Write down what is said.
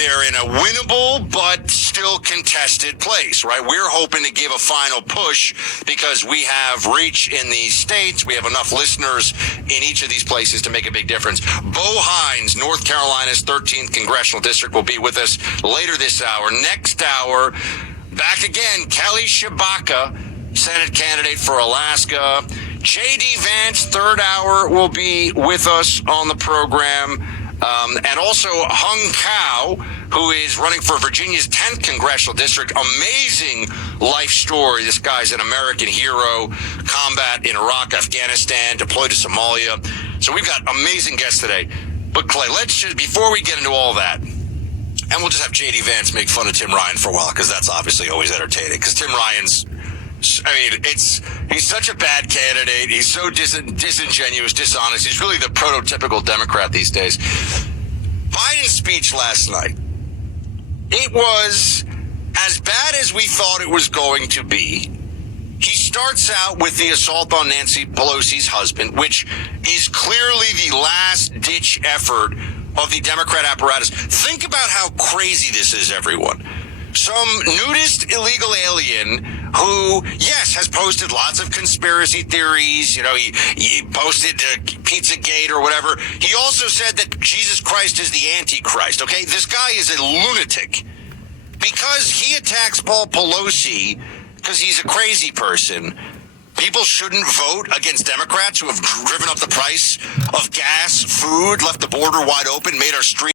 they're in a winnable but still contested place, right? We're hoping to give a final push because we have reach in these states. We have enough listeners in each of these places to make a big difference. Bo Hines, North Carolina's 13th Congressional District, will be with us later this hour. Next hour, back again, Kelly Shabaka, Senate candidate for Alaska. J.D. Vance, third hour, will be with us on the program. And also Hung Kao, who is running for Virginia's 10th Congressional District. Amazing life story. This guy's an American hero, combat in Iraq, Afghanistan, deployed to Somalia. So we've got amazing guests today. But Clay, let's just, before we get into all that, and we'll just have J.D. Vance make fun of Tim Ryan for a while, because that's obviously always entertaining, because Tim Ryan's, he's such a bad candidate. He's so disingenuous, dishonest. He's really the prototypical Democrat these days. Biden's speech last night, it was as bad as we thought it was going to be. He starts out with the assault on Nancy Pelosi's husband, which is clearly the last-ditch effort of the Democrat apparatus. Think about how crazy this is, everyone. Some nudist illegal alien who, yes, has posted lots of conspiracy theories. You know, he posted Pizzagate or whatever. He also said that Jesus Christ is the Antichrist, okay? This guy is a lunatic. Because he attacks Paul Pelosi because he's a crazy person, people shouldn't vote against Democrats who have driven up the price of gas, food, left the border wide open, made our streets